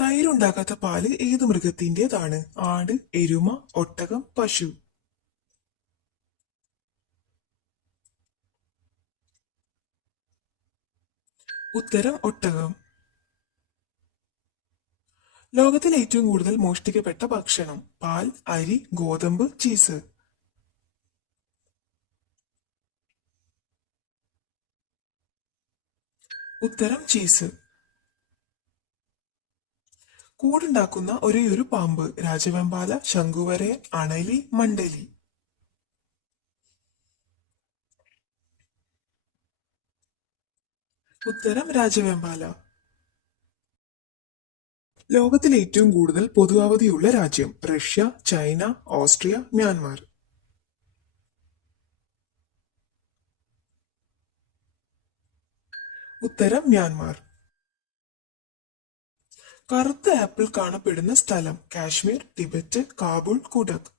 തൈരുണ്ടാകാത്ത പാല് ഏത് മൃഗത്തിന്റേതാണ്? ആട്, എരുമ, ഒട്ടകം, പശു. ഉത്തരം ഒട്ടകം. ലോകത്തിൽ ഏറ്റവും കൂടുതൽ മോഷ്ടിക്കപ്പെട്ട ഭക്ഷണം? പാൽ, അരി, ഗോതമ്പ്, ചീസ്. ഉത്തരം ചീസ്. കൂടുണ്ടാക്കുന്ന ഒരേയൊരു പാമ്പ്? രാജവെമ്പാല, ശംഖുവരയൻ, അണലി, മണ്ഡലി. ഉത്തരം രാജവെമ്പാല. ലോകത്തിൽ ഏറ്റവും കൂടുതൽ പൊതു അവധിയുള്ള രാജ്യം? Russia, China, Austria, Myanmar. ഉത്തരം മ്യാൻമാർ. കറുത്ത ആപ്പിൾ കാണപ്പെടുന്ന സ്ഥലം? കാശ്മീർ, ടിബറ്റ്, കാബൂൾ, കുടക്.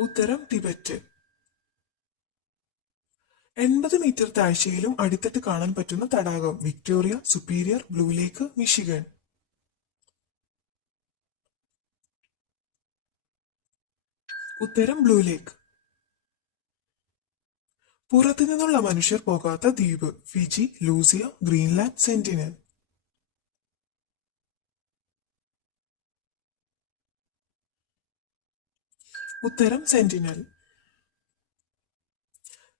ഉത്തരം ടിബറ്റ്. 80 മീറ്റർ താഴ്ചയിലും അടിത്തട്ട് കാണാൻ പറ്റുന്ന തടാകം? Victoria, Superior, Blue Lake, Michigan. ഉത്തരം ബ്ലൂ ലേക്ക്. പുറത്തു നിന്നുള്ള മനുഷ്യർ പോകാത്ത ദ്വീപ്? Fiji, Lucia, Greenland, Sentinel. ഉത്തരം സെന്റിനൽ.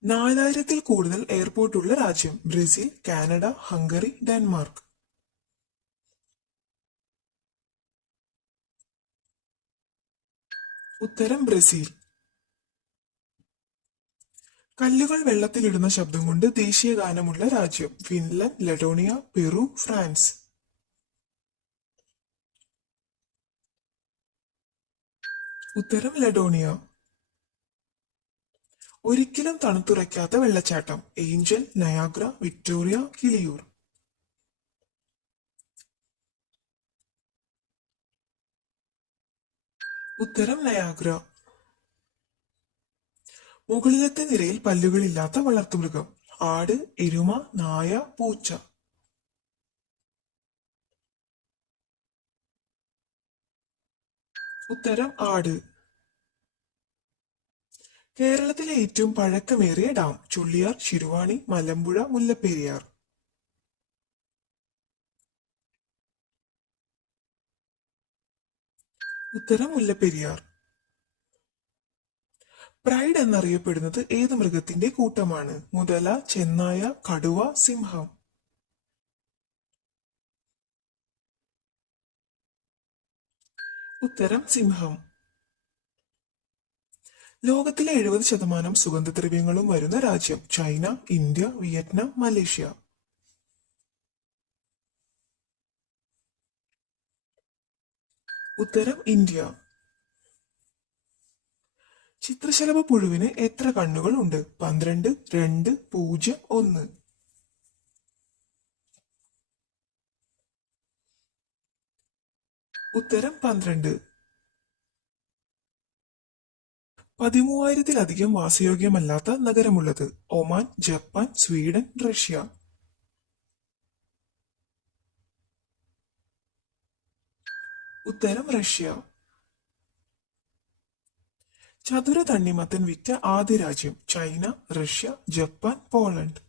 4000-ൽ കൂടുതൽ എയർപോർട്ടുള്ള രാജ്യം? Brazil, Canada, Hungary, Denmark. ഉത്തരം ബ്രസീൽ. കല്ലുകൾ വെള്ളത്തിലിടുന്ന ശബ്ദം കൊണ്ട് ദേശീയ ഗാനമുള്ള രാജ്യം? Finland, Ladonia, Peru, France. ഉത്തരം ലഡോണിയ. ഒരിക്കലും തണുത്തുറയ്ക്കാത്ത വെള്ളച്ചാട്ടം? Angel, Niagara, Victoria, Kiliyoor. ഉത്തരം നയാഗ്ര. മുകളിലത്തെ നിരയിൽ പല്ലുകളില്ലാത്ത വളർത്തുമൃഗം? ആട്, എരുമ, നായ, പൂച്ച. ഉത്തരം ആട്. കേരളത്തിലെ ഏറ്റവും പഴക്കമേറിയ ഡാം? ചുള്ളിയാർ, ശിരുവാണി, മലമ്പുഴ, മുല്ലപ്പെരിയാർ. ഉത്തരം മുല്ലപ്പെരിയാർ. പ്രൈഡ് എന്നറിയപ്പെടുന്നത് ഏത് മൃഗത്തിന്റെ കൂട്ടമാണ്? മുതല, ചെന്നായ, കടുവ, സിംഹം. ഉത്തരം സിംഹം. ലോകത്തിലെ 70% സുഗന്ധദ്രവ്യങ്ങളും വരുന്ന രാജ്യം? China, India, Vietnam, Malaysia. ഉത്തരം ഇന്ത്യ. ചിത്രശലഭ പുഴുവിന് എത്ര കണ്ണുകൾ ഉണ്ട്? 12, 2, 0, 1. ഉത്തരം 12. 13,000-ലധികം വാസയോഗ്യമല്ലാത്ത നഗരമുള്ളത്? Oman, Japan, Sweden, Russia. ഉത്തരം റഷ്യ. ചതുര തണ്ണിമത്തൻ വിറ്റ ആദ്യ രാജ്യം? China, Russia, Japan, Poland.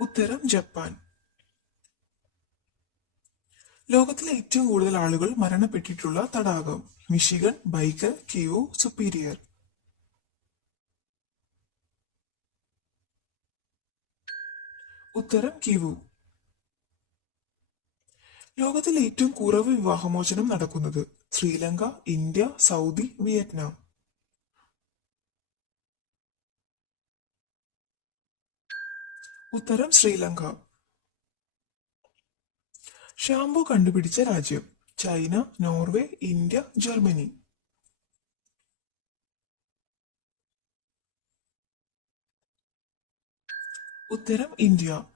ഉത്തരം ജപ്പാൻ. ലോകത്തിലെ ഏറ്റവും കൂടുതൽ ആളുകൾ മരണപ്പെട്ടിട്ടുള്ള തടാകം? Michigan, Baikal, Kivu, Superior. ഉത്തരം കിവു. ലോകത്തിൽ ഏറ്റവും കുറവ് വിവാഹമോചനം നടക്കുന്നത്? Sri Lanka, India, Saudi, Vietnam. ഉത്തരം ശ്രീലങ്ക. ഷാംപൂ കണ്ടുപിടിച്ച രാജ്യം? China, Norway, India, Germany. ഉത്തരം ഇന്ത്യ.